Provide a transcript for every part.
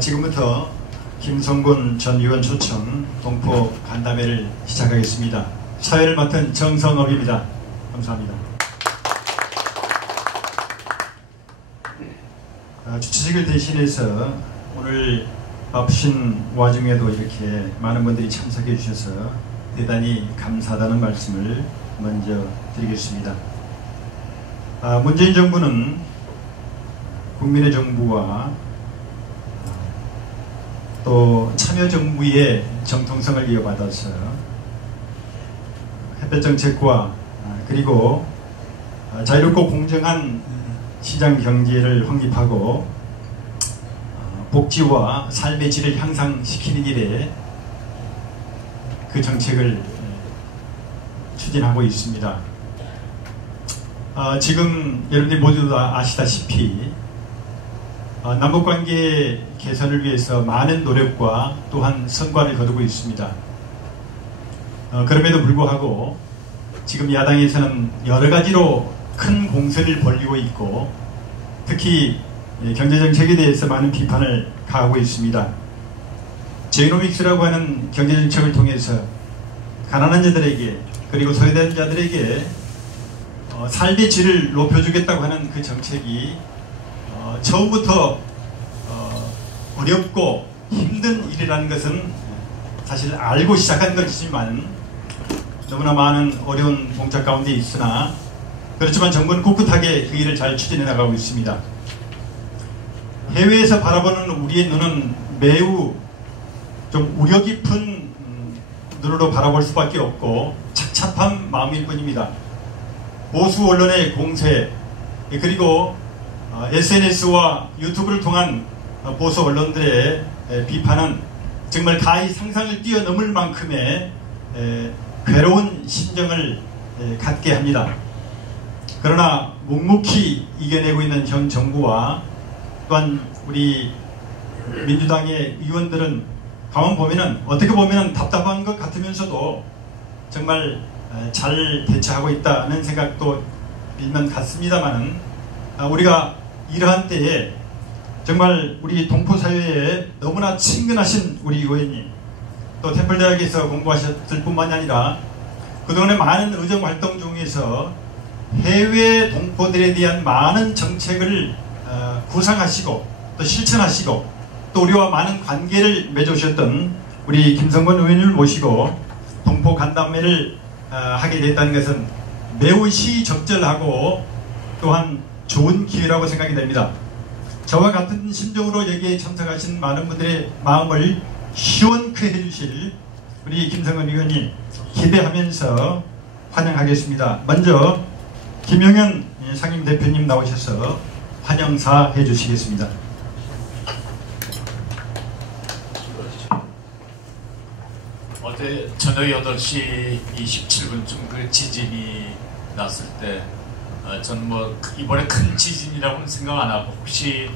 지금부터 김성곤 전 의원 초청 동포 간담회를 시작하겠습니다. 사회를 맡은 정성업입니다. 감사합니다. 주최직을 대신해서 오늘 바쁘신 와중에도 이렇게 많은 분들이 참석해 주셔서 대단히 감사하다는 말씀을 먼저 드리겠습니다. 문재인 정부는 국민의 정부와 또 참여정부의 정통성을 이어받아서 햇볕정책과 그리고 자유롭고 공정한 시장경제를 확립하고 복지와 삶의 질을 향상시키는 일에 그 정책을 추진하고 있습니다. 지금 여러분들이 모두 다 아시다시피 남북관계 개선을 위해서 많은 노력과 또한 성과를 거두고 있습니다. 그럼에도 불구하고 지금 야당에서는 여러 가지로 큰 공세를 벌이고 있고 특히 경제정책에 대해서 많은 비판을 가하고 있습니다. 제이노믹스라고 하는 경제정책을 통해서 가난한 자들에게 그리고 소외된 자들에게 삶의 질을 높여주겠다고 하는 그 정책이 처음부터 어렵고 힘든 일이라는 것은 사실 알고 시작한 것이지만 너무나 많은 어려운 동작 가운데 있으나 그렇지만 정부는 꿋꿋하게 그 일을 잘 추진해 나가고 있습니다. 해외에서 바라보는 우리의 눈은 매우 좀 우려 깊은 눈으로 바라볼 수밖에 없고 착잡한 마음일 뿐입니다. 보수 언론의 공세 그리고 SNS와 유튜브를 통한 보수 언론들의 비판은 정말 가히 상상을 뛰어넘을 만큼의 괴로운 심정을 갖게 합니다. 그러나 묵묵히 이겨내고 있는 현 정부와 또한 우리 민주당의 의원들은 가만 보면은 어떻게 보면은 답답한 것 같으면서도 정말 잘 대처하고 있다는 생각도 일면 같습니다만은 우리가 이러한 때에 정말 우리 동포사회에 너무나 친근하신 우리 의원님 또 템플대학에서 공부하셨을 뿐만이 아니라 그동안의 많은 의정활동 중에서 해외 동포들에 대한 많은 정책을 구상하시고 또 실천하시고 또 우리와 많은 관계를 맺으셨던 우리 김성곤 의원님을 모시고 동포 간담회를 하게 됐다는 것은 매우 시적절하고 또한 좋은 기회라고 생각이 됩니다. 저와 같은 심정으로 여기에 참석하신 많은 분들의 마음을 시원케 해주실 우리 김성곤 의원님 기대하면서 환영하겠습니다. 먼저 김영현 상임대표님 나오셔서 환영사 해주시겠습니다. 어제 저녁 8시 27분쯤 그 지진이 났을 때 전 뭐 이번에 큰 지진이라고는 생각 안 하고 혹시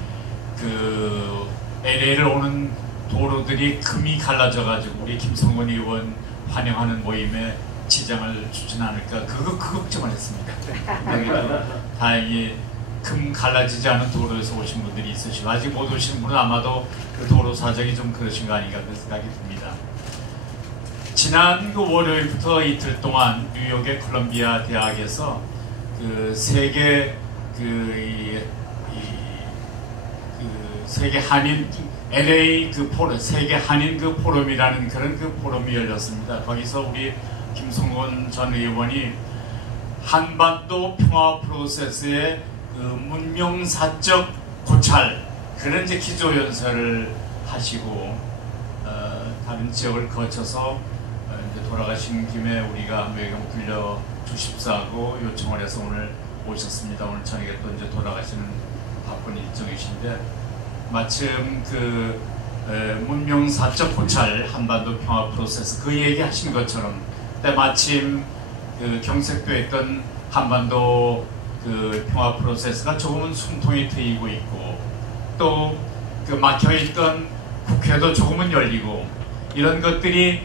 그 LA를 오는 도로들이 금이 갈라져 가지고 우리 김성곤 의원 환영하는 모임에 지장을 주진 않을까 그 걱정을 했습니다. 다행히 금 갈라지지 않은 도로에서 오신 분들이 있으시고 아직 못 오신 분은 아마도 그 도로 사정이 좀 그러신 거 아닌가 그런 생각이 듭니다. 지난 그 월요일부터 이틀 동안 뉴욕의 콜롬비아 대학에서 그 세계 세계 한인 LA 그 포럼 세계 한인 그 포럼이라는 그런 그 포럼이 열렸습니다. 거기서 우리 김성곤 전 의원이 한반도 평화 프로세스의 그 문명사적 고찰 그런 이제 기조연설을 하시고 다른 지역을 거쳐서 이제 돌아가신 김에 우리가 한번 들려 주십사고 요청을 해서 오늘 오셨습니다. 오늘 저녁에 또 이제 돌아가시는 바쁜 일정이신데 마침 그 문명사적 고찰 한반도 평화 프로세스 그 얘기 하신 것처럼 때마침 그 경색돼 있던 한반도 그 평화 프로세스가 조금은 숨통이 트이고 있고 또 그 막혀있던 국회도 조금은 열리고 이런 것들이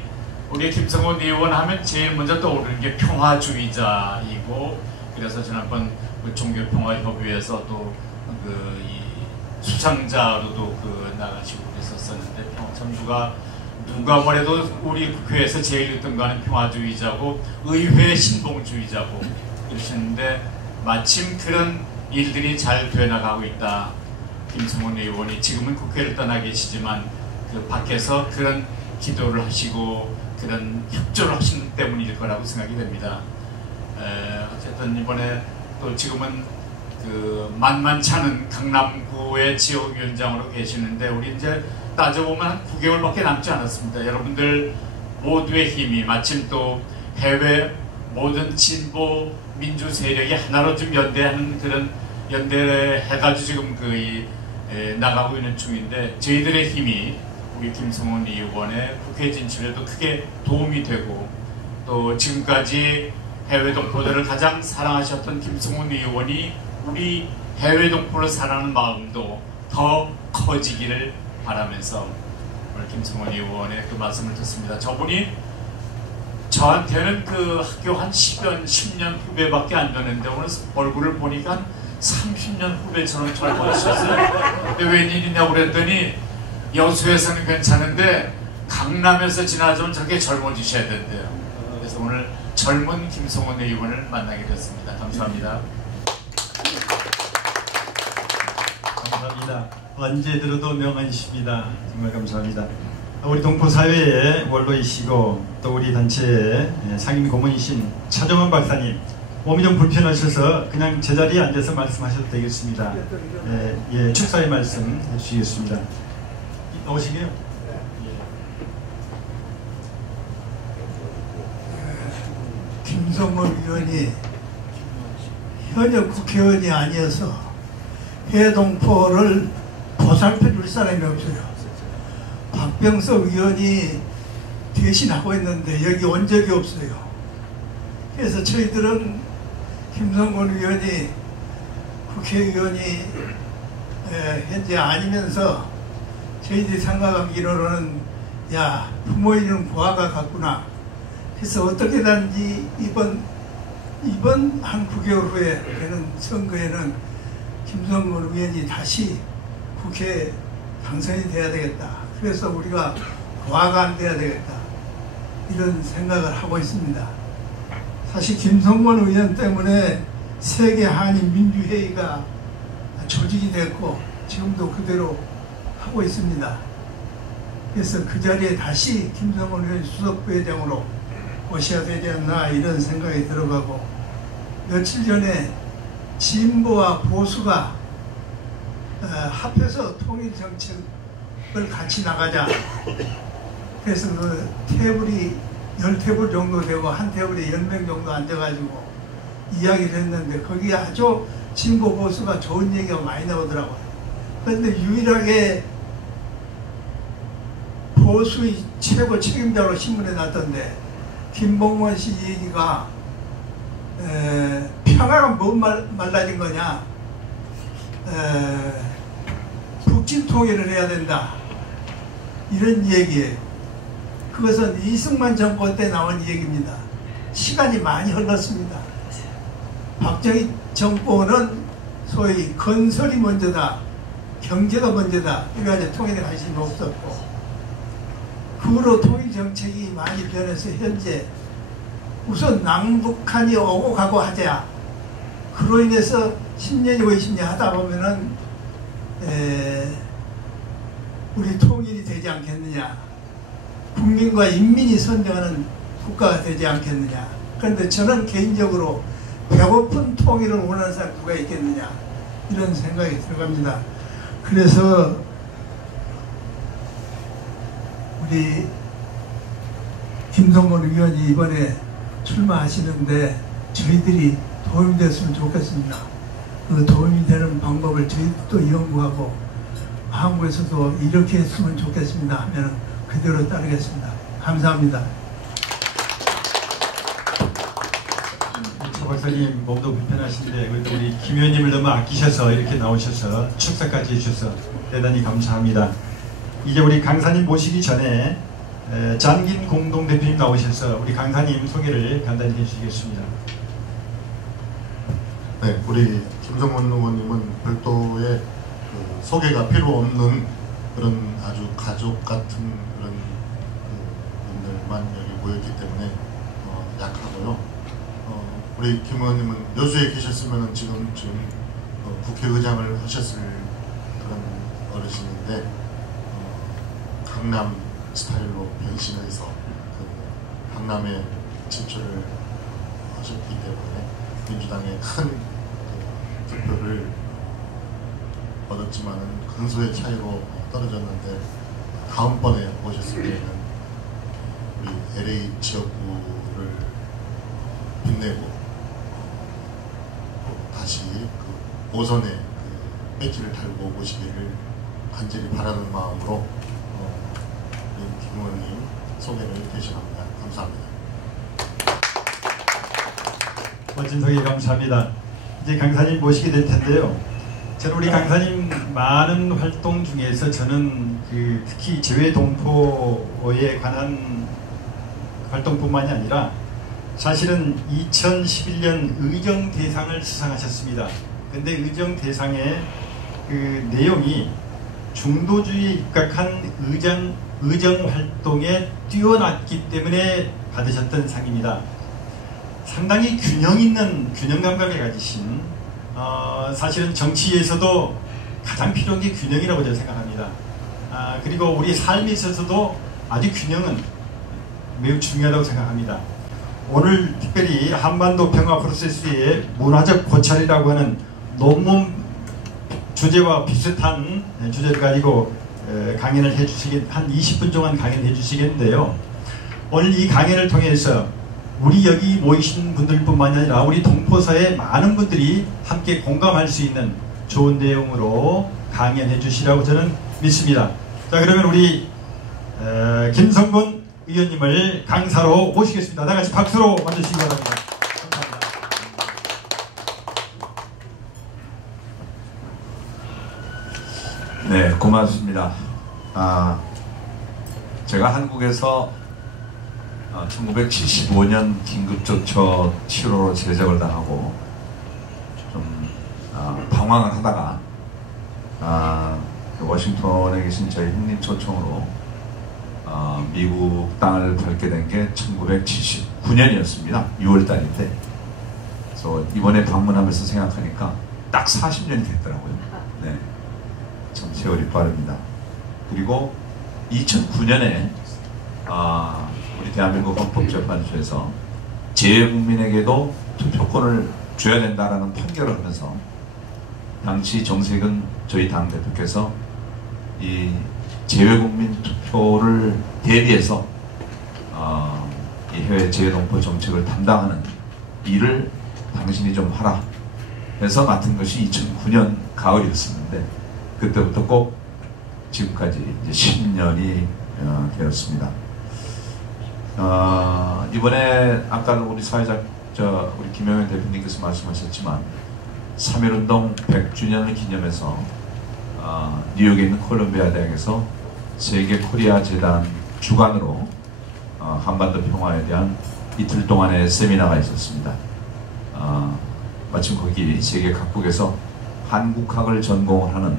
우리 김성곤 의원 하면 제일 먼저 떠오르는 게 평화주의자이고 그래서 지난번 그 종교평화협의회에서 또 그 수상자로도 그 나가시고 그래서 전부가 누가 뭐래도 우리 국회에서 제일 유등가는 평화주의자고 의회 신봉주의자고 이러시는데 마침 그런 일들이 잘 되어나가고 있다. 김성원 의원이 지금은 국회를 떠나 계시지만 그 밖에서 그런 기도를 하시고 그런 협조를 하시는 때문일 거라고 생각이 됩니다. 어쨌든 이번에 또 지금은 그 만만치 않은 강남구의 지역위원장으로 계시는데 우리 이제 따져보면 한 9개월밖에 남지 않았습니다. 여러분들 모두의 힘이 마침 또 해외 모든 진보 민주 세력이 하나로 좀 연대하는 그런 연대해가지고 지금 나가고 있는 중인데 저희들의 힘이 우리 김성원 의원의 국회 진출에도 크게 도움이 되고 또 지금까지 해외 동포들을 가장 사랑하셨던 김성원 의원이 우리 해외 동포를 사랑하는 마음도 더 커지기를 바라면서 오늘 김성원 의원의 그 말씀을 듣습니다. 저분이 저한테는 그 학교 한 10년 후배밖에 안 되는데 오늘 얼굴을 보니까 30년 후배처럼 젊어지셨어요. 근데 웬일이냐고 그랬더니 여수에서는 괜찮은데 강남에서 지나자면 저렇게 젊어지셔야 된대요. 그래서 오늘 젊은 김성원 의원을 만나게 됐습니다. 감사합니다. 감사합니다. 언제 들어도 명언이십니다. 정말 감사합니다. 우리 동포사회의 원로이시고 또 우리 단체의 상임 고문이신 차정원 박사님, 몸이 좀 불편하셔서 그냥 제자리에 앉아서 말씀하셔도 되겠습니다. 축사의 말씀 해주시겠습니다. 나오시게요? 김성원 의원이 현역 국회의원이 아니어서 해동포를 보살펴 줄 사람이 없어요. 박병석 의원이 대신하고 있는데 여기 온 적이 없어요. 그래서 저희들은 김성원 의원이 국회의원이 현재 아니면서 저희들이 생각하기로는 야, 부모 이름 고아가 같구나. 그래서 어떻게든지 이번 한 9개월 후에 되는 선거에는 김성원 의원이 다시 국회에 당선이 돼야 되겠다. 그래서 우리가 고아가 안 돼야 되겠다. 이런 생각을 하고 있습니다. 사실 김성원 의원 때문에 세계 한인 민주회의가 조직이 됐고 지금도 그대로 하고 있습니다. 그래서 그 자리에 다시 김성원 의원 수석부회장으로 오셔야 되지 않나 이런 생각이 들어가고, 며칠 전에 진보와 보수가 합해서 통일정책을 같이 나가자. 그래서 그 테이블이 10테이블 정도 되고 한 테이블에 10명 정도 앉아가지고 이야기를 했는데 거기에 아주 진보 보수가 좋은 얘기가 많이 나오더라고요. 그런데 유일하게 보수의 최고 책임자로 신문에 났던데 김봉원 씨 얘기가 평화가 뭐 말라진 거냐, 북진 통일을 해야 된다 이런 얘기예요. 그것은 이승만 정권 때 나온 얘기입니다. 시간이 많이 흘렀습니다. 박정희 정권은 소위 건설이 먼저다, 경제가 먼저다 이래가지고 통일에 관심이 없었고, 그 후로 통일정책이 많이 변해서 현재 우선 남북한이 오고 가고 하자. 그로 인해서 10년이고 20년 하다 보면은 우리 통일이 되지 않겠느냐, 국민과 인민이 선정하는 국가가 되지 않겠느냐. 그런데 저는 개인적으로 배고픈 통일을 원하는 사람 누가 있겠느냐 이런 생각이 들어갑니다. 그래서 우리 김성원 의원이 이번에 출마하시는데 저희들이 도움이 됐으면 좋겠습니다. 그 도움이 되는 방법을 저희도 연구하고 한국에서도 이렇게 했으면 좋겠습니다 하면 그대로 따르겠습니다. 감사합니다. 차 박사님 몸도 불편하신데 그래도 우리 김 의원님을 너무 아끼셔서 이렇게 나오셔서 축사까지 해주셔서 대단히 감사합니다. 이제 우리 강사님 모시기 전에 장긴 공동대표님 나오셔서 우리 강사님 소개를 간단히 해주시겠습니다. 네, 우리 김성원 의원님은 별도의 소개가 필요 없는 그런 아주 가족 같은 그런 분들만 여기 모였기 때문에 약하고요. 우리 김 의원님은 여수에 계셨으면 지금 국회의장을 하셨을 그런 어르신인데 강남 스타일로 변신해서 그 강남에 진출을 하셨기 때문에 민주당의 큰 득표를 얻었지만은 근소의 차이로 떨어졌는데 다음번에 오셨을 때는 우리 LA 지역구를 빛내고 또 다시 그 오선에 그 배지를 달고 오시기를 간절히 바라는 마음으로 우리 김 의원님 소개를 대신합니다. 감사합니다. 멋진 소개 감사합니다. 이제 강사님 모시게 될 텐데요. 저는 우리 강사님 많은 활동 중에서 저는 특히 재외동포에 관한 활동뿐만이 아니라 사실은 2011년 의정대상을 수상하셨습니다. 근데 의정대상의 그 내용이 중도주의에 입각한 의정활동에 뛰어났기 때문에 받으셨던 상입니다. 상당히 균형 있는 균형 감각을 가지신 사실은 정치에서도 가장 필요한 게 균형이라고 저는 생각합니다. 그리고 우리 삶에 있어서도 아주 균형은 매우 중요하다고 생각합니다. 오늘 특별히 한반도 평화 프로세스의 문화적 고찰이라고 하는 논문 주제와 비슷한 주제를 가지고 강연을 해주시긴 한 20분 동안 강연을 해주시겠는데요. 오늘 이 강연을 통해서 우리 여기 모이신 분들뿐만 아니라 우리 동포사의 많은 분들이 함께 공감할 수 있는 좋은 내용으로 강연해 주시라고 저는 믿습니다. 자, 그러면 우리 김성곤 의원님을 강사로 모시겠습니다. 다 같이 박수로 맞으시기 바랍니다. 감사합니다. 네, 고맙습니다. 제가 한국에서 1975년 긴급조처 7호로 제적을 당하고 좀 방황을 하다가 워싱턴에 계신 저희 형님 초청으로 미국 땅을 밟게 된 게 1979년이었습니다. 6월달인데 그래서 이번에 방문하면서 생각하니까 딱 40년이 됐더라고요. 네, 참 세월이 빠릅니다. 그리고 2009년에 우리 대한민국 헌법재판소에서 재외국민에게도 투표권을 줘야 된다라는 판결을 하면서 당시 정세균 저희 당대표께서 이 재외국민 투표를 대비해서 이 해외 재외동포 정책을 담당하는 일을 당신이 좀 하라 해서 맡은 것이 2009년 가을이었었는데 그때부터 꼭 지금까지 이제 10년이 되었습니다. 이번에 아까 우리 사회자 우리 김영현 대표님께서 말씀하셨지만 3.1운동 100주년을 기념해서 뉴욕에 있는 콜롬비아 대학에서 세계 코리아 재단 주관으로 한반도 평화에 대한 이틀 동안의 세미나가 있었습니다. 마침 거기 세계 각국에서 한국학을 전공을 하는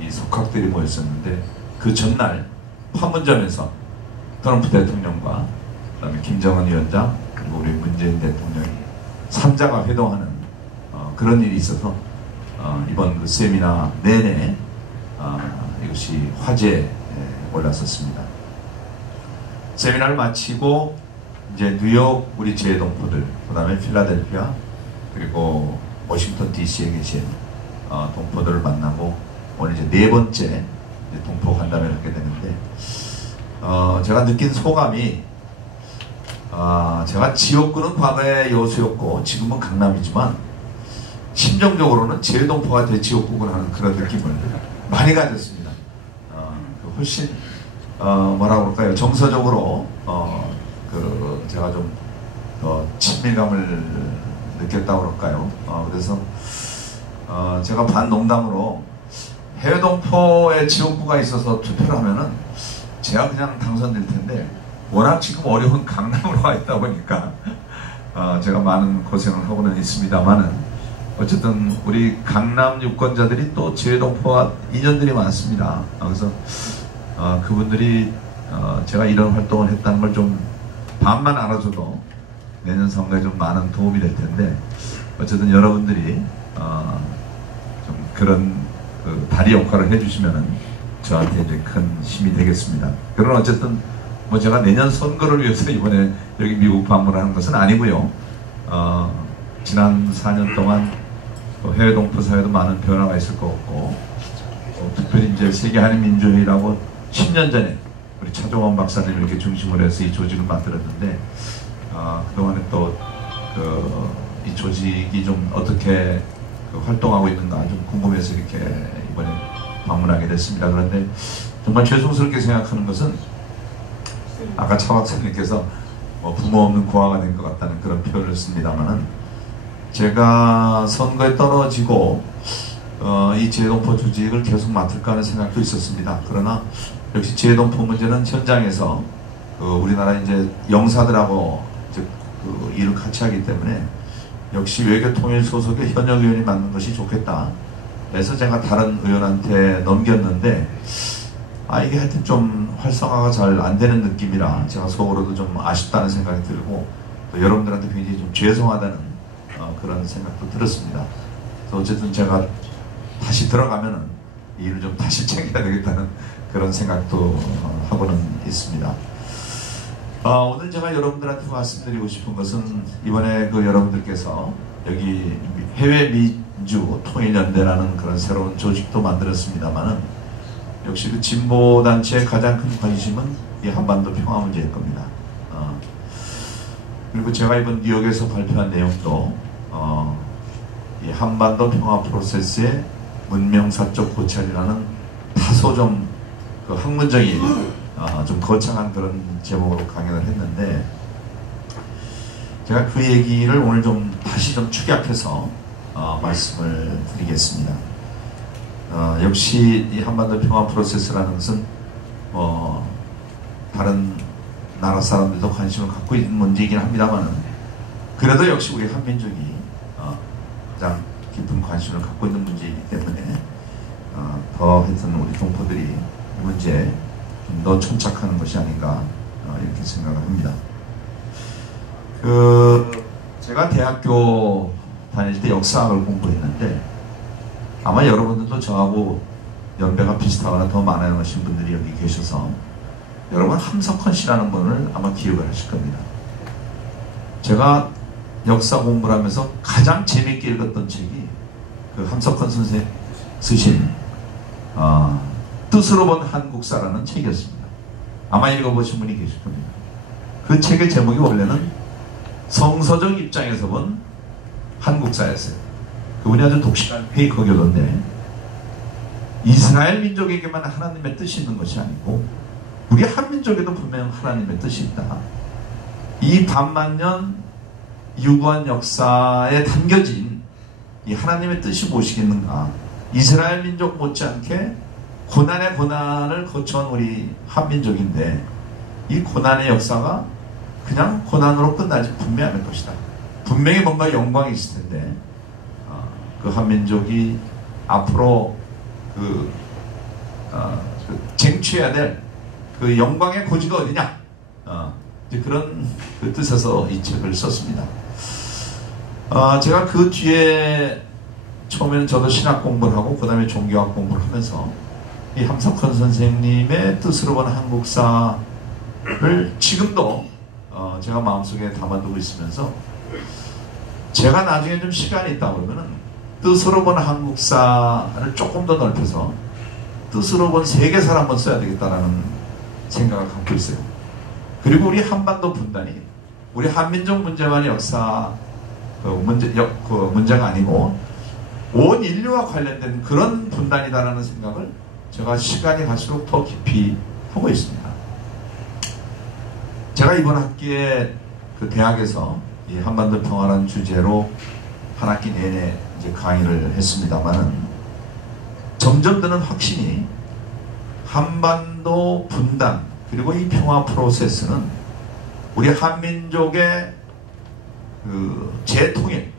이 석학들이 모였었는데 그 전날 판문점에서 트럼프 대통령과 그다음에 김정은 위원장 그리고 우리 문재인 대통령이 3자가 회동하는 그런 일이 있어서 이번 그 세미나 내내 이것이 화제에 올랐었습니다. 세미나를 마치고 이제 뉴욕 우리 재외동포들, 그 다음에 필라델피아 그리고 워싱턴 DC에 계신 동포들을 만나고 오늘 이제 네 번째 동포 간담회를 하게 되는데 제가 느낀 소감이 제가 지역구는 과거에 여수였고 지금은 강남이지만 심정적으로는 재외동포가 돼 지역구를 하는 그런 느낌을 많이 가졌습니다. 훨씬 뭐라 그럴까요? 정서적으로 제가 좀 더 친밀감을 느꼈다고 그럴까요? 그래서 제가 반농담으로 해외동포의 지역구가 있어서 투표를 하면은 제가 그냥 당선될 텐데 워낙 지금 어려운 강남으로 와 있다 보니까 제가 많은 고생을 하고는 있습니다만은 어쨌든 우리 강남 유권자들이 또 재외동포와 인연들이 많습니다. 그래서 그분들이 제가 이런 활동을 했다는 걸 좀 반만 알아줘도 내년 선거에 좀 많은 도움이 될 텐데, 어쨌든 여러분들이 좀 그런 다리 역할을 해주시면은 저한테 이제 큰 힘이 되겠습니다. 그러나 어쨌든 뭐 제가 내년 선거를 위해서 이번에 여기 미국 방문하는 것은 아니고요. 지난 4년 동안 해외 동포 사회도 많은 변화가 있을 것 같고, 특별히 이제 세계 한인 민주회의라고 10년 전에 우리 차종원 박사님 이렇게 중심으로 해서 이 조직을 만들었는데, 그동안에 또 이 조직이 좀 어떻게 활동하고 있는가 좀 궁금해서 이렇게 이번에 방문하게 됐습니다. 그런데 정말 죄송스럽게 생각하는 것은, 아까 차 박사님께서 부모 없는 고아가 된 것 같다는 그런 표현을 씁니다만은, 제가 선거에 떨어지고 이 재동포 조직을 계속 맡을까 하는 생각도 있었습니다. 그러나 역시 재동포 문제는 현장에서 우리나라 이제 영사들하고 이제 일을 같이 하기 때문에 역시 외교통일 소속의 현역 의원이 맡는 것이 좋겠다 그래서 제가 다른 의원한테 넘겼는데, 이게 하여튼 좀 활성화가 잘 안 되는 느낌이라 제가 속으로도 좀 아쉽다는 생각이 들고, 또 여러분들한테 굉장히 좀 죄송하다는 그런 생각도 들었습니다. 그래서 어쨌든 제가 다시 들어가면은 이 일을 좀 다시 챙겨야 되겠다는 그런 생각도 하고는 있습니다. 오늘 제가 여러분들한테 말씀드리고 싶은 것은, 이번에 여러분들께서 여기 해외민주 통일연대라는 그런 새로운 조직도 만들었습니다만은, 역시 그 진보단체의 가장 큰 관심은 이 한반도 평화 문제일 겁니다. 그리고 제가 이번 뉴욕에서 발표한 내용도 이 한반도 평화 프로세스의 문명사적 고찰이라는 다소 좀 학문적인 좀 거창한 그런 제목으로 강연을 했는데, 제가 그 얘기를 오늘 좀 다시 좀 축약해서 말씀을 드리겠습니다. 역시 이 한반도 평화 프로세스라는 것은 다른 나라 사람들도 관심을 갖고 있는 문제이긴 합니다만은, 그래도 역시 우리 한민족이 가장 깊은 관심을 갖고 있는 문제이기 때문에 더 하여튼 우리 동포들이 이 문제에 좀 더 천착하는 것이 아닌가 이렇게 생각을 합니다. 제가 대학교 다닐 때 역사학을 공부했는데, 아마 여러분들도 저하고 연배가 비슷하거나 더 많으신 분들이 여기 계셔서 여러분 함석헌 씨라는 분을 아마 기억을 하실 겁니다. 제가 역사 공부를 하면서 가장 재밌게 읽었던 책이 그 함석헌 선생님 쓰신 뜻으로 본 한국사라는 책이었습니다. 아마 읽어보신 분이 계실 겁니다. 그 책의 제목이 원래는 성서적 입장에서 본 한국사였어요. 그분이 아주 독실한 페이커 교도인데, 이스라엘 민족에게만 하나님의 뜻이 있는 것이 아니고 우리 한민족에도 분명 하나님의 뜻이 있다. 이 반만년 유구한 역사에 담겨진 이 하나님의 뜻이 무엇이겠는가. 이스라엘 민족 못지않게 고난의 고난을 거쳐온 우리 한민족인데, 이 고난의 역사가 그냥 고난으로 끝나지 분명히 않을 것이다. 분명히 뭔가 영광이 있을 텐데, 그 한민족이 앞으로 쟁취해야 될 그 영광의 고지가 어디냐, 그런 그 뜻에서 이 책을 썼습니다. 제가 그 뒤에 처음에는 저도 신학 공부를 하고 그 다음에 종교학 공부를 하면서 이 함석헌 선생님의 뜻으로 본 한국사를 지금도 제가 마음속에 담아두고 있으면서, 제가 나중에 좀 시간이 있다 그러면은 뜻으로 본 한국사를 조금 더 넓혀서 뜻으로 본 세계사를 한번 써야 되겠다라는 생각을 갖고 있어요. 그리고 우리 한반도 분단이 우리 한민족 문제만의 역사 문제가 아니고 온 인류와 관련된 그런 분단이다라는 생각을 제가 시간이 갈수록 더 깊이 하고 있습니다. 제가 이번 학기에 그 대학에서 이 한반도 평화라는 주제로 한 학기 내내 이제 강의를 했습니다만은, 점점 드는 확신이 한반도 분단 그리고 이 평화 프로세스는 우리 한민족의 그 재통일,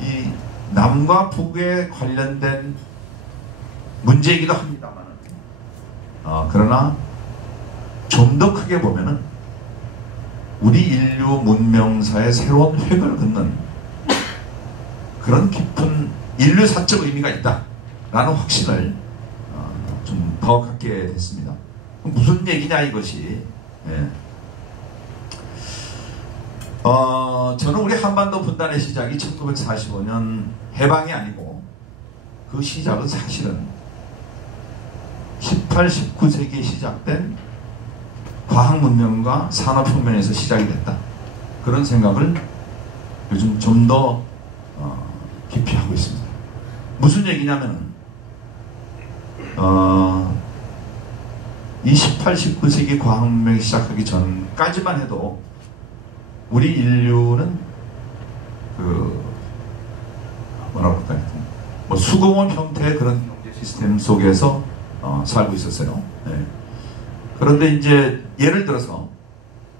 이 남과 북에 관련된 문제이기도 합니다만, 그러나 좀 더 크게 보면은 우리 인류 문명사의 새로운 획을 긋는 그런 깊은 인류사적 의미가 있다라는 확신을 좀 더 갖게 됐습니다. 무슨 얘기냐 이것이. 예. 저는 우리 한반도 분단의 시작이 1945년 해방이 아니고 그 시작은 사실은 18, 19세기에 시작된 과학문명과 산업혁명에서 시작이 됐다. 그런 생각을 요즘 좀 더 깊이 하고 있습니다. 무슨 얘기냐면은 이 18, 19세기 과학문명이 시작하기 전까지만 해도 우리 인류는 뭐라고 할까요? 뭐 수공업 형태의 그런 경제 시스템 속에서 살고 있었어요. 네. 그런데 이제 예를 들어서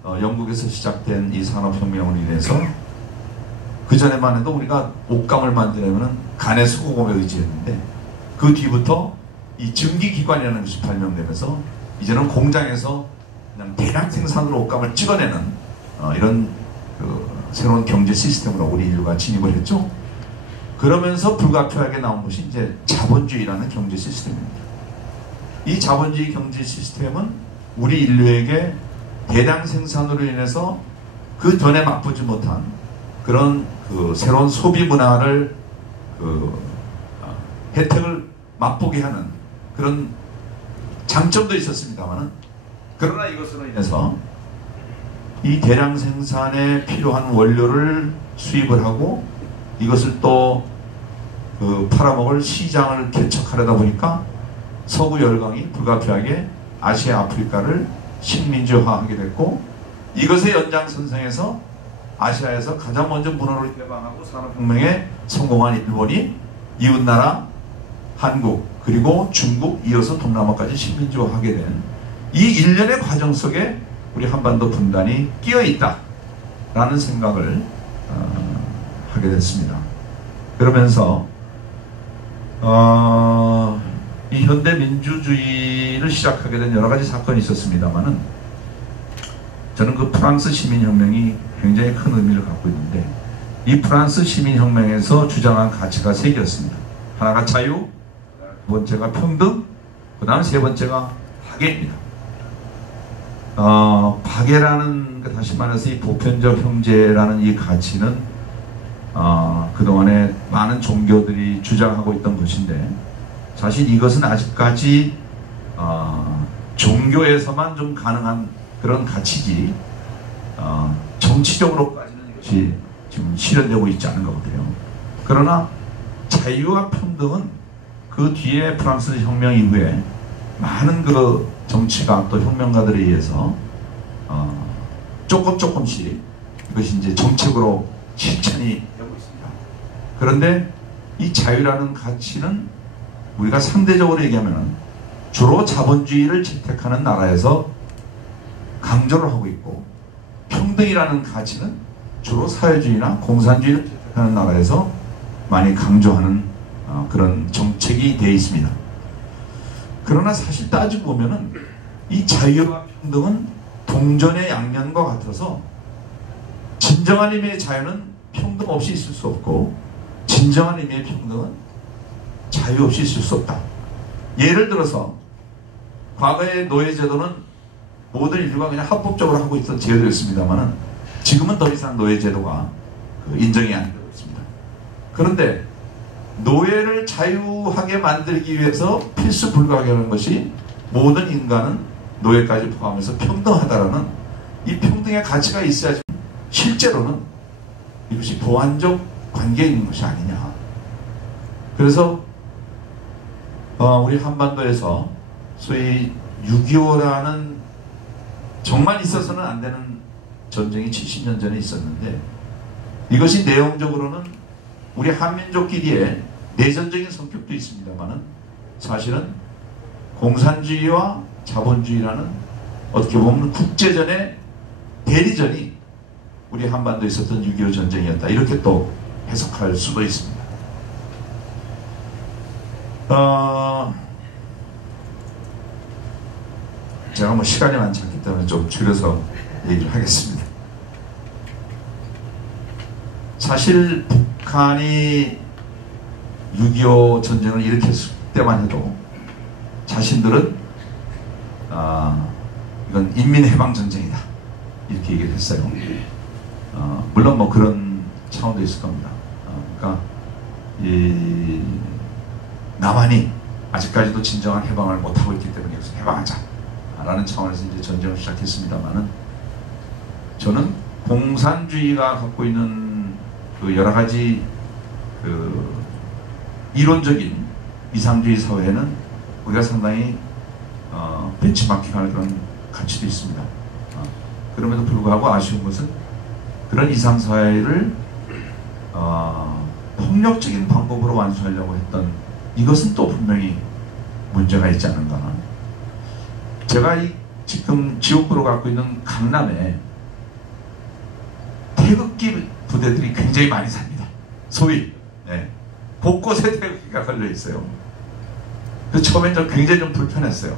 영국에서 시작된 이 산업혁명으로 인해서 그 전에만 해도 우리가 옷감을 만들려면 간의 수공업에 의지했는데 그 뒤부터 이 증기기관이라는 것이 발명되면서 이제는 공장에서 그냥 대량 생산으로 옷감을 찍어내는 이런 새로운 경제 시스템으로 우리 인류가 진입을 했죠. 그러면서 불가피하게 나온 것이 이제 자본주의라는 경제 시스템입니다. 이 자본주의 경제 시스템은 우리 인류에게 대량 생산으로 인해서 그 전에 맛보지 못한 그런 새로운 소비 문화를 혜택을 맛보게 하는 그런 장점도 있었습니다만은, 그러나 이것으로 인해서 이 대량 생산에 필요한 원료를 수입을 하고 이것을 또 팔아먹을 시장을 개척하려다 보니까 서구 열강이 불가피하게 아시아, 아프리카를 식민지화하게 됐고, 이것의 연장선상에서 아시아에서 가장 먼저 문호를 개방하고 산업혁명에 성공한 일본이 이웃나라 한국 그리고 중국 이어서 동남아까지 식민지화하게 된 이 일련의 과정 속에 우리 한반도 분단이 끼어있다 라는 생각을 하게 됐습니다. 그러면서 이 현대 민주주의를 시작하게 된 여러 가지 사건이 있었습니다만은, 저는 그 프랑스 시민혁명이 굉장히 큰 의미를 갖고 있는데, 이 프랑스 시민혁명에서 주장한 가치가 세 개였습니다. 하나가 자유, 두 번째가 평등, 그 다음 세 번째가 파괴입니다. 파괴라는, 다시 말해서 이 보편적 형제라는 이 가치는 그동안에 많은 종교들이 주장하고 있던 것인데, 사실 이것은 아직까지 종교에서만 좀 가능한 그런 가치지 정치적으로까지는 이것이 지금 실현되고 있지 않은 것 같아요. 그러나 자유와 평등은 그 뒤에 프랑스 혁명 이후에 많은 그 정치가 또 혁명가들에 의해서 조금씩 이것이 이제 정책으로 실천이 되고 있습니다. 그런데 이 자유라는 가치는 우리가 상대적으로 얘기하면 주로 자본주의를 채택하는 나라에서 강조를 하고 있고, 평등이라는 가치는 주로 사회주의나 공산주의를 채택하는 나라에서 많이 강조하는 그런 정책이 되어 있습니다. 그러나 사실 따지고 보면은 이 자유와 평등은 동전의 양면과 같아서, 진정한 의미의 자유는 평등 없이 있을 수 없고 진정한 의미의 평등은 자유 없이 있을 수 없다. 예를 들어서 과거의 노예제도는 모든 인류가 그냥 합법적으로 하고 있던 제도였습니다만은, 지금은 더 이상 노예제도가 인정이 안 되고 있습니다. 그런데 노예를 자유하게 만들기 위해서 필수 불가결한 것이 모든 인간은 노예까지 포함해서 평등하다라는 이 평등의 가치가 있어야지 실제로는 이것이 보완적 관계에 있는 것이 아니냐. 그래서 우리 한반도에서 소위 6.25라는 정말 있어서는 안 되는 전쟁이 70년 전에 있었는데, 이것이 내용적으로는 우리 한민족끼리의 내전적인 성격도 있습니다만은, 사실은 공산주의와 자본주의라는 어떻게 보면 국제전의 대리전이 우리 한반도에 있었던 6.25 전쟁이었다, 이렇게 또 해석할 수도 있습니다. 제가 뭐 시간이 많지 않기 때문에 좀 줄여서 얘기를 하겠습니다. 사실 북한이 6.25 전쟁을 일으켰을 때만 해도 자신들은 이건 인민해방전쟁이다 이렇게 얘기를 했어요. 물론 뭐 그런 차원도 있을 겁니다. 그러니까 이 남한이 아직까지도 진정한 해방을 못하고 있기 때문에 여기서 해방하자 라는 차원에서 이제 전쟁을 시작했습니다만은, 저는 공산주의가 갖고 있는 그 여러 가지 그 이론적인 이상주의 사회에는 우리가 상당히 벤치마킹할 그런 가치도 있습니다. 그럼에도 불구하고 아쉬운 것은 그런 이상사회를 폭력적인 방법으로 완수하려고 했던 이것은 또 분명히 문제가 있지 않은가. 제가 지금 지옥구로 갖고 있는 강남에 태극기 부대들이 굉장히 많이 삽니다. 소위 곳곳에 태극기가 걸려 있어요. 그래서 처음엔 좀 굉장히 좀 불편했어요.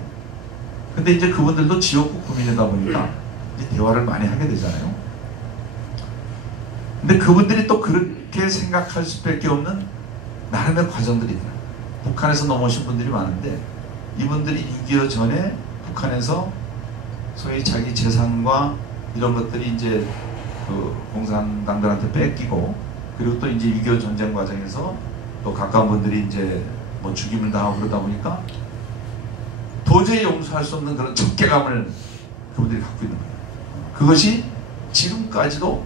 근데 이제 그분들도 지역구 구민이다 보니까 이제 대화를 많이 하게 되잖아요. 근데 그분들이 또 그렇게 생각할 수밖에 없는 나름의 과정들이 있더라고요. 북한에서 넘어오신 분들이 많은데, 이분들이 6.25 전에 북한에서 소위 자기 재산과 이런 것들이 이제 그 공산당들한테 뺏기고, 그리고 또 이제 6.25 전쟁 과정에서 또 가까운 분들이 이제 뭐 죽임을 당하고 그러다 보니까 도저히 용서할 수 없는 그런 적개감을 그분들이 갖고 있는 거예요. 그것이 지금까지도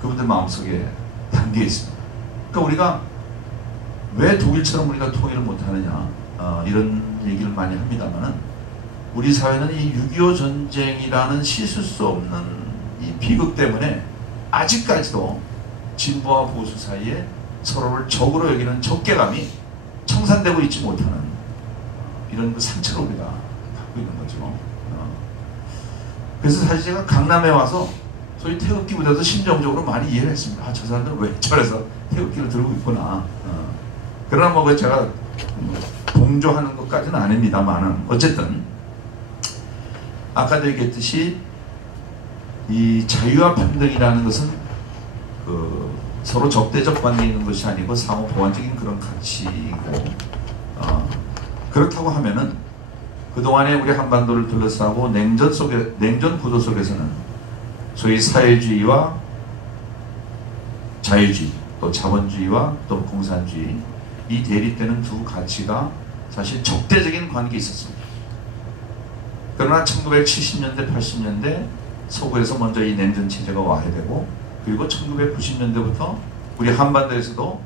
그분들 마음속에 담겨 있습니다. 그러니까 우리가 왜 독일처럼 우리가 통일을 못하느냐, 이런 얘기를 많이 합니다만은, 우리 사회는 이 6.25 전쟁이라는 씻을 수 없는 이 비극 때문에 아직까지도 진보와 보수 사이에 서로를 적으로 여기는 적개감이 청산되고 있지 못하는 이런 그 상처를 우리가 갖고 있는 거죠. 그래서 사실 제가 강남에 와서 소위 태극기 부대도 심정적으로 많이 이해를 했습니다. 저 사람들은 왜 저래서 태극기를 들고 있구나. 그러나 뭐 제가 동조하는 것까지는 아닙니다만은, 어쨌든 아까도 얘기했듯이 이 자유와 평등이라는 것은 그 서로 적대적 관계에 있는 것이 아니고 상호 보완적인 그런 가치이고, 그렇다고 하면은 그동안에 우리 한반도를 둘러싸고 냉전 구도 속에서는 소위 사회주의와 자유주의, 또 자본주의와 또 공산주의, 이 대립되는 두 가치가 사실 적대적인 관계에 있었습니다. 그러나 1970년대, 80년대 서구에서 먼저 이 냉전 체제가 와해되고, 그리고 1990년대부터 우리 한반도에서도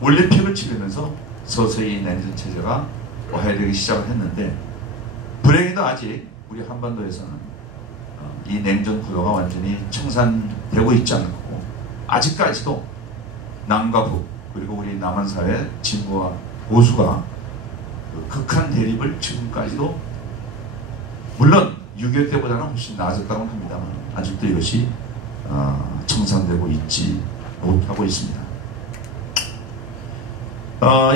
올림픽을 치르면서 서서히 이 냉전 체제가 와해되기 시작을 했는데, 불행히도 아직 우리 한반도에서는 이 냉전 구도가 완전히 청산되고 있지 않고, 아직까지도 남과 북, 그리고 우리 남한 사회 진보와 보수가 그 극한 대립을 지금까지도, 물론 6.25 때보다는 훨씬 나아졌다고 합니다만 아직도 이것이 청산되고 있지 못하고 있습니다.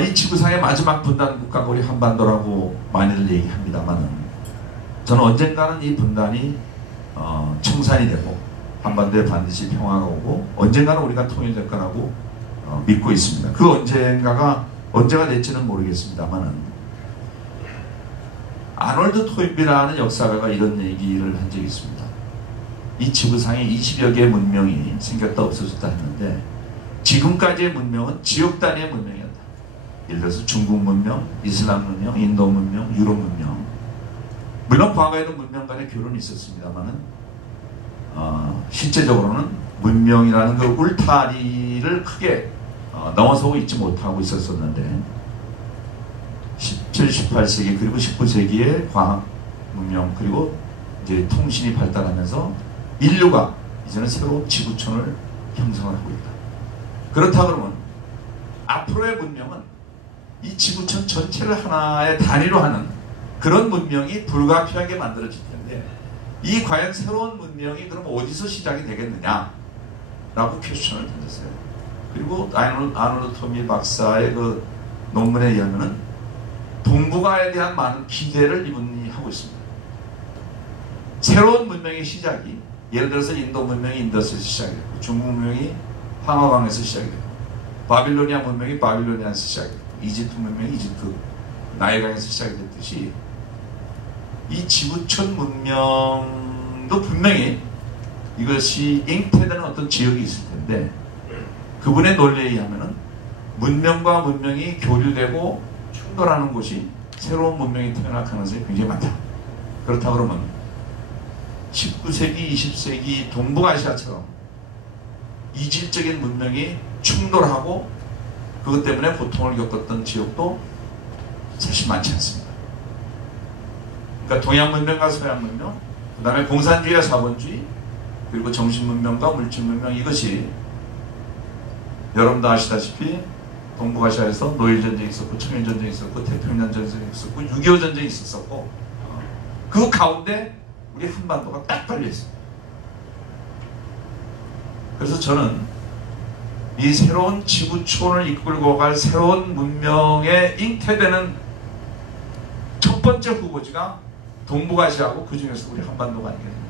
이 지구상의 마지막 분단 국가가 우리 한반도라고 많이들 얘기합니다만, 저는 언젠가는 이 분단이 청산이 되고 한반도에 반드시 평화가 오고 언젠가는 우리가 통일될 거라고 믿고 있습니다. 그 언제가 될지는 모르겠습니다만은, 아놀드 토인비라는 역사가가 이런 얘기를 한 적이 있습니다. 이 지구상에 20여 개의 문명이 생겼다 없어졌다 했는데, 지금까지의 문명은 지역 단위의 문명이었다. 예를 들어서 중국 문명, 이슬람 문명, 인도 문명, 유럽 문명. 물론 과거에는 문명 간의 교류는 있었습니다만은, 실제적으로는 문명이라는 그 울타리를 크게 넘어서고 있지 못하고 있었었는데, 17, 18세기 그리고 19세기의 과학 문명, 그리고 이제 통신이 발달하면서 인류가 이제는 새로운 지구촌을 형성을 하고 있다. 그렇다 그러면 앞으로의 문명은 이 지구촌 전체를 하나의 단위로 하는 그런 문명이 불가피하게 만들어질 텐데, 이 과연 새로운 문명이 그럼 어디서 시작이 되겠느냐 라고 퀘스천을 던졌어요. 그리고 아놀드 토미 박사의 그 논문에 의하면은 동북아에 대한 많은 기대를 이분이 하고 있습니다. 새로운 문명의 시작이, 예를 들어서 인도 문명이 인도에서 시작됐고, 중국 문명이 황하강에서 시작됐고, 바빌로니아 문명이 바빌로니아에서 시작됐고, 이집트 문명이 이집트 나일강에서 시작됐듯이 이 지구촌 문명도 분명히 이것이 잉태되는 어떤 지역이 있을 텐데, 그분의 논리에 의하면은 문명과 문명이 교류되고 충돌하는 곳이 새로운 문명이 태어날 가능성이 굉장히 많다. 그렇다 그러면 19세기, 20세기 동북아시아처럼 이질적인 문명이 충돌하고 그것 때문에 고통을 겪었던 지역도 사실 많지 않습니다. 그러니까 동양 문명과 서양 문명, 그 다음에 공산주의와 자본주의, 그리고 정신 문명과 물질 문명, 이것이 여러분도 아시다시피 동북아시아에서 노일 전쟁이 있었고, 청일 전쟁이 있었고, 태평양 전쟁이 있었고, 6.25 전쟁이 있었고, 그 가운데 우리 한반도가 딱 걸려 있습니다. 그래서 저는 이 새로운 지구촌을 이끌고 갈 새로운 문명에 잉태되는 첫 번째 후보지가 동북아시아고, 그 중에서 우리 한반도가 아니겠습니까?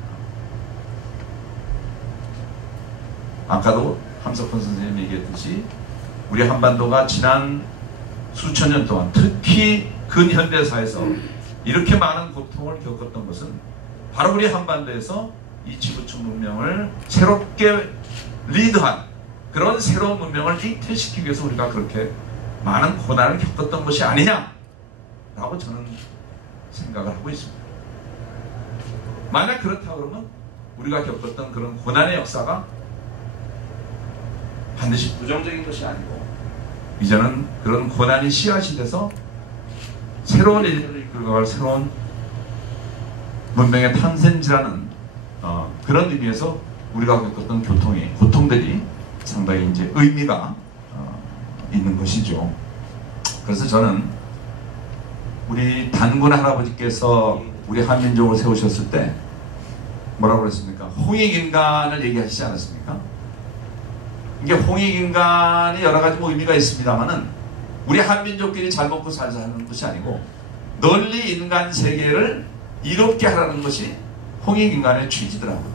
아까도 함석헌 선생님이 얘기했듯이 우리 한반도가 지난 수천 년 동안, 특히 근현대사에서 이렇게 많은 고통을 겪었던 것은 바로 우리 한반도에서 이 지구촌 문명을 새롭게 리드한 그런 새로운 문명을 잉태시키기 위해서 우리가 그렇게 많은 고난을 겪었던 것이 아니냐라고 저는 생각을 하고 있습니다. 만약 그렇다 그러면 우리가 겪었던 그런 고난의 역사가 반드시 부정적인 것이 아니고, 이제는 그런 고난이 씨앗이 돼서 새로운 인류를 이끌어갈 새로운 문명의 탄생지라는 그런 의미에서 우리가 겪었던 고통들이 상당히 이제 의미가 있는 것이죠. 그래서 저는 우리 단군 할아버지께서 우리 한민족을 세우셨을 때 뭐라고 그랬습니까? 홍익인간을 얘기하시지 않았습니까? 이게 홍익인간이 여러 가지 의미가 있습니다만은 우리 한민족끼리 잘 먹고 살자는 것이 아니고 널리 인간 세계를 이롭게 하라는 것이 홍익인간의 취지더라고요.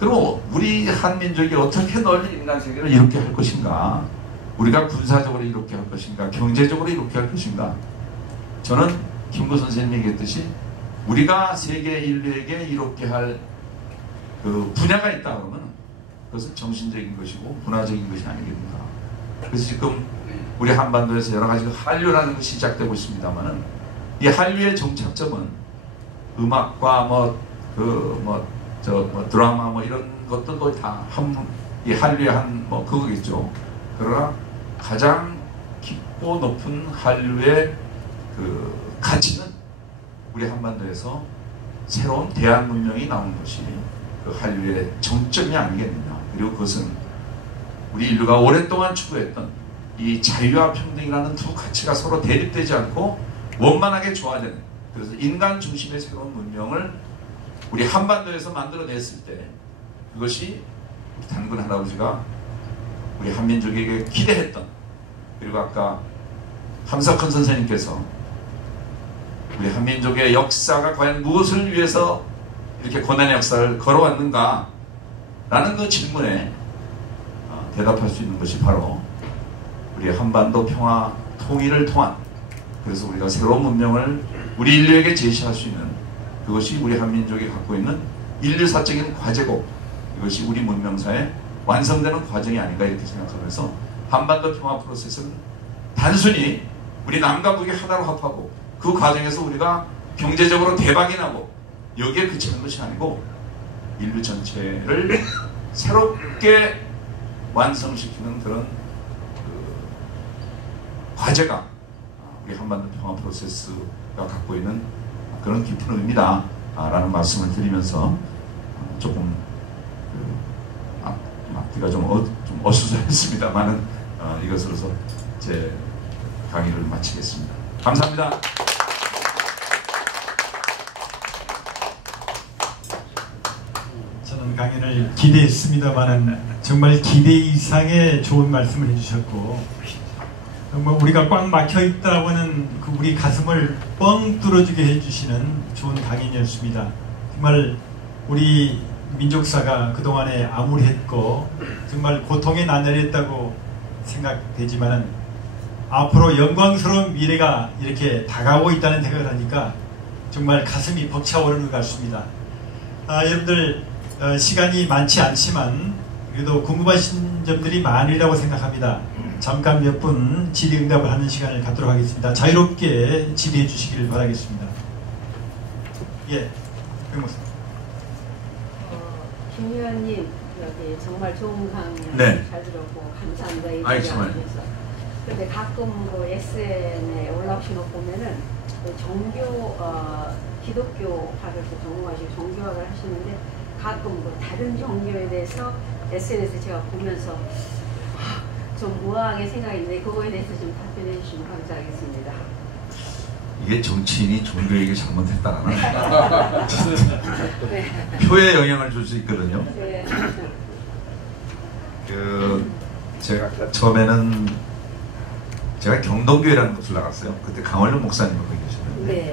그럼 우리 한민족이 어떻게 널리 인간 세계를 이롭게 할 것인가? 우리가 군사적으로 이롭게 할 것인가? 경제적으로 이롭게 할 것인가? 저는 김구 선생님이 얘기했듯이 우리가 세계 인류에게 이롭게 할 그 분야가 있다 그러면 그것은 정신적인 것이고 문화적인 것이 아니겠는가. 그래서 지금 우리 한반도에서 여러 가지 한류라는 것이 시작되고 있습니다만은 이 한류의 정착점은 음악과 드라마 이런 것들도 다 이 한류의 그거겠죠. 그러나 가장 깊고 높은 한류의 그 가치는 우리 한반도에서 새로운 대한 문명이 나온 것이 그 한류의 정점이 아니겠느냐. 그리고 그것은 우리 인류가 오랫동안 추구했던 이 자유와 평등이라는 두 가치가 서로 대립되지 않고 원만하게 조화되는, 그래서 인간 중심의 새로운 문명을 우리 한반도에서 만들어냈을 때 그것이 우리 단군 할아버지가 우리 한민족에게 기대했던, 그리고 아까 함석헌 선생님께서 우리 한민족의 역사가 과연 무엇을 위해서 이렇게 고난의 역사를 걸어왔는가 라는 그 질문에 대답할 수 있는 것이 바로 우리 한반도 평화 통일을 통한, 그래서 우리가 새로운 문명을 우리 인류에게 제시할 수 있는, 그것이 우리 한민족이 갖고 있는 인류사적인 과제고 이것이 우리 문명사에 완성되는 과정이 아닌가 이렇게 생각하면서 한반도 평화 프로세스는 단순히 우리 남과 북이 하나로 합하고 그 과정에서 우리가 경제적으로 대박이 나고 여기에 그치는 것이 아니고 인류 전체를 새롭게 완성시키는 그런 과제가 우리 한반도 평화 프로세스가 갖고 있는 그런 깊은 의미다 라는 말씀을 드리면서 조금 앞뒤가 좀 어수선했습니다만은 이것으로서 제 강의를 마치겠습니다. 감사합니다. 저는 강연을 기대했습니다만은 정말 기대 이상의 좋은 말씀을 해주셨고, 정말 우리가 꽉 막혀 있다고는 그 우리 가슴을 뻥 뚫어주게 해주시는 좋은 강연이었습니다. 정말 우리 민족사가 그동안에 암울했고 정말 고통의 나날이었다고 생각되지만은 앞으로 영광스러운 미래가 이렇게 다가오고 있다는 생각을 하니까 정말 가슴이 벅차오르는 것 같습니다. 여러분들 시간이 많지 않지만 그래도 궁금하신 점들이 많으리라고 생각합니다. 잠깐 몇 분 질의응답을 하는 시간을 갖도록 하겠습니다. 자유롭게 질의해 주시기를 바라겠습니다. 예, 백목사. 김 의원님 여기 정말 좋은 강의 네. 잘 들었고 감사합니다. 이 알겠습니다. 근데 가끔 그 SN에 올라오신 거 보면은 그 종교 기독교학을 전공하시고 종교학을 하시는데 가끔 그 다른 종교에 대해서 SN에서 제가 보면서 좀 우아하게 생각했는데 그거에 대해서 좀 답변해 주시면 감사하겠습니다. 이게 정치인이 종교에게 잘못했다라는 네. 표에 영향을 줄 수 있거든요. 네. 제가 처음에는 제가 경동교회라는 곳을 나갔어요. 그때 강원룡 목사님 거기 계셨는데 네.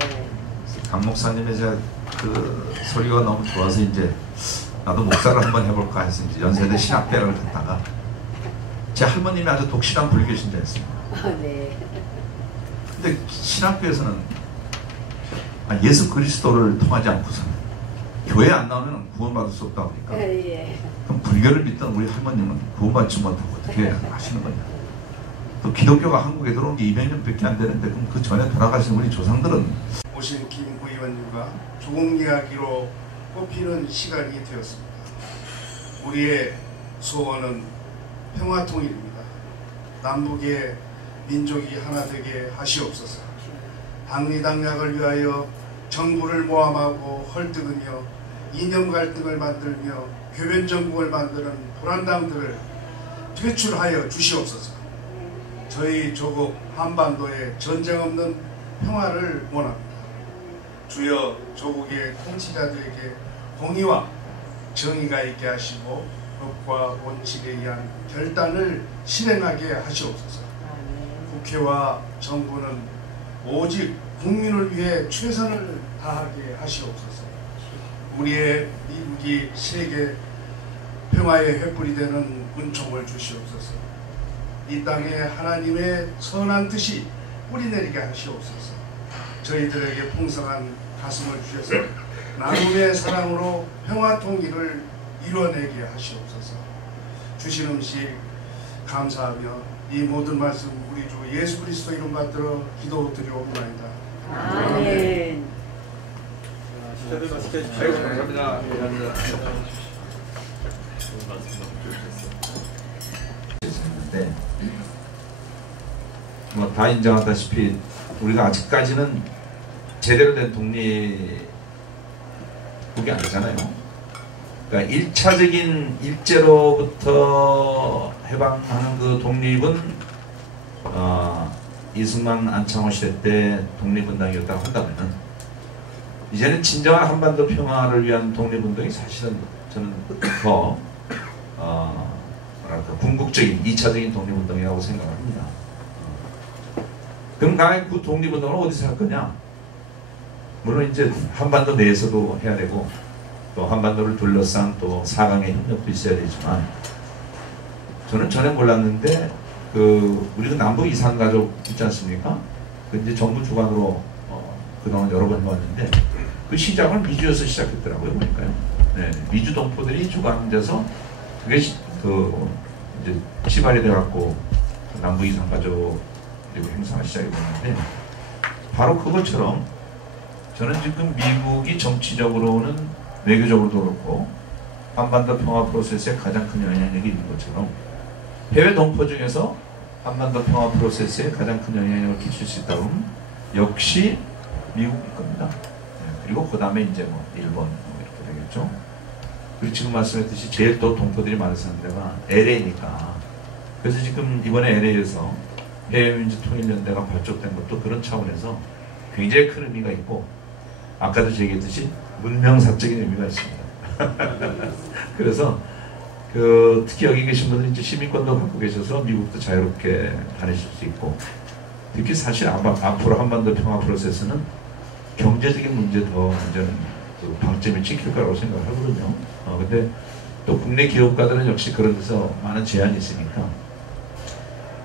강 목사님의 제가 그 소리가 너무 좋아서 이제 나도 목사를 한번 해볼까 해서 이제 연세대 신학대학을 갔다가 제 할머님이 아주 독실한 불교신자였어요. 네. 근데 신학교에서는 예수 그리스도를 통하지 않고서는 교회 안 나오면 구원받을 수 없다 보니까 예. 그럼 불교를 믿던 우리 할머님은 구원받지 못하고 어떻게 하시는 거냐. 또 기독교가 한국에 들어온 게 200년밖에 안 되는데 그럼 그 전에 돌아가신 우리 조상들은 오신 김 의원님과 조국 이야기로 뽑히는 시간이 되었습니다. 우리의 소원은 평화통일입니다. 남북의 민족이 하나 되게 하시옵소서. 당리당략을 위하여 정부를 모함하고 헐뜯으며 이념 갈등을 만들며 교변정국을 만드는 불안당들을 퇴출하여 주시옵소서. 저희 조국 한반도에 전쟁 없는 평화를 원합니다. 주여 조국의 통치자들에게 공의와 정의가 있게 하시고 법과 원칙에 의한 결단을 실행하게 하시옵소서. 국회와 정부는 오직 국민을 위해 최선을 다하게 하시옵소서. 우리의 미국이 세계 평화의 횃불이 되는 은총을 주시옵소서. 이 땅에 하나님의 선한 뜻이 뿌리내리게 하시옵소서. 저희들에게 풍성한 가슴을 주셔서 나눔의 사랑으로 평화 통일을 이뤄내게 하시옵소서. 주신 음식 감사하며 이 모든 말씀 우리 주 예수 그리스도 이름 받들어 기도드리옵나이다. 아멘. 감사합니다. 뭐 다 인정하다시피 우리가 아직까지는 제대로 된 독립국이 아니잖아요. 그러니까 1차적인 일제로부터 해방하는 그 독립은 이승만 안창호 시대 때 독립운동이었다고 한다면은 이제는 진정한 한반도 평화를 위한 독립운동이 사실은 저는 더 뭐랄까 궁극적인 2차적인 독립운동이라고 생각을 합니다. 그럼 과연 그 독립운동을 어디서 할 거냐? 물론 이제 한반도 내에서도 해야 되고 또 한반도를 둘러싼 또 4강의 협력도 있어야 되지만 저는 전혀 몰랐는데 우리 그 남북 이산가족 있지 않습니까? 그 이제 정부 주관으로 그동안 여러 번 해왔는데 그 시작을 미주에서 시작했더라고요. 보니까요. 네, 미주 동포들이 주관돼서 그게 이제 시발이 돼갖고 남북 이산가족 그리고 행사가 시작이 됐는데 바로 그것처럼 저는 지금 미국이 정치적으로는 외교적으로도 그렇고 한반도 평화 프로세스에 가장 큰 영향력이 있는 것처럼 해외 동포 중에서 한반도 평화 프로세스에 가장 큰 영향력을 끼칠 수 있다면 역시 미국일 겁니다. 그리고 그 다음에 이제 뭐 일본 이렇게 되겠죠. 그리고 지금 말씀했듯이 제일 또 동포들이 많은 데가 LA니까 그래서 지금 이번에 LA에서 해외민주통일연대가 발족된 것도 그런 차원에서 굉장히 큰 의미가 있고 아까도 제기했듯이 문명사적인 의미가 있습니다. 그래서 특히 여기 계신 분들은 이제 시민권도 갖고 계셔서 미국도 자유롭게 다니실 수 있고 특히 사실 앞으로 한반도 평화 프로세스는 경제적인 문제 더 문제는 또 방점이 찍힐 거라고 생각하거든요. 근데 또 국내 기업가들은 역시 그런 데서 많은 제한이 있으니까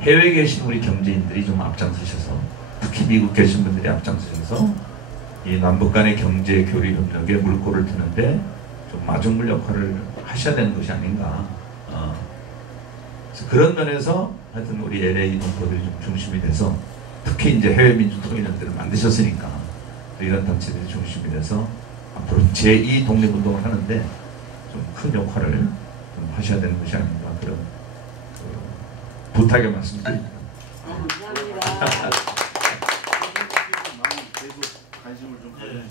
해외에 계신 우리 경제인들이 좀 앞장서셔서, 특히 미국 계신 분들이 앞장서셔서 이 남북 간의 경제 교류 협력에 물꼬를 트는데 좀 마중물 역할을 하셔야 되는 것이 아닌가. 그래서 그런 면에서 하여튼 우리 LA 동포들이 좀 중심이 돼서, 특히 이제 해외 민주통일연대를 만드셨으니까 이런 단체들이 중심이 돼서 앞으로 제2 독립운동을 하는데 좀 큰 역할을 좀 하셔야 되는 것이 아닌가, 그런 부탁의 말씀드립니다.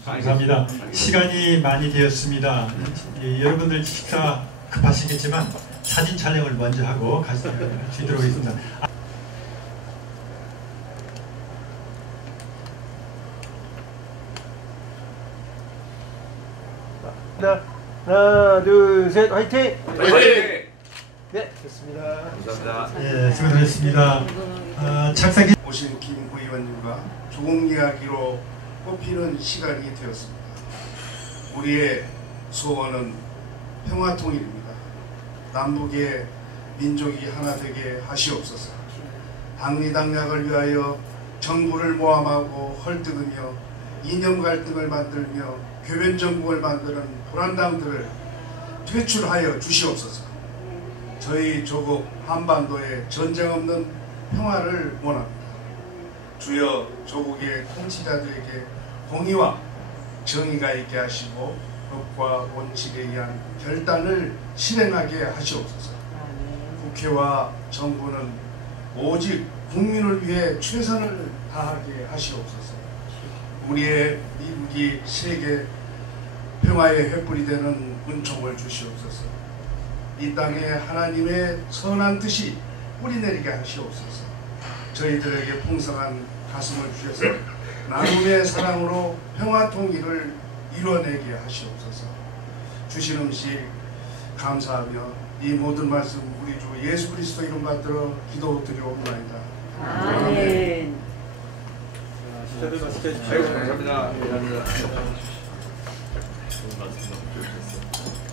감사합니다. 시간이 많이 되었습니다. 여러분들 식사 급하시겠지만 사진 촬영을 먼저 하고 가시도록 하겠습니다. 하나, 둘, 셋, 화이팅! 화이팅! 네, 됐습니다. 감사합니다. 예, 수고하셨습니다. 착석해 오신 김 의원님과 좋은 이야기로 꽃피는 시간이 되었습니다. 우리의 소원은 평화통일입니다. 남북의 민족이 하나 되게 하시옵소서. 당리당략을 위하여 정부를 모함하고 헐뜯으며 이념 갈등을 만들며 교변정국을 만드는 불안당들을 퇴출하여 주시옵소서. 저희 조국 한반도에 전쟁 없는 평화를 원합니다. 주여 조국의 통치자들에게 공의와 정의가 있게 하시고 법과 원칙에 의한 결단을 실행하게 하시옵소서. 국회와 정부는 오직 국민을 위해 최선을 다하게 하시옵소서. 우리의 미국이 세계 평화의 횃불이 되는 은총을 주시옵소서. 이 땅에 하나님의 선한 뜻이 뿌리내리게 하시옵소서. 저희들에게 풍성한 가슴을 주셔서 나눔의 사랑으로 평화 통일을 이뤄내게 하시옵소서. 주신 음식 감사하며 이 모든 말씀 우리 주 예수 그리스도 이름 받들어 기도드리옵나이다. 아멘. 시청자들 맛있게 해주십시오. 감사합니다. 좋은 말씀 너무 좋으셨어요.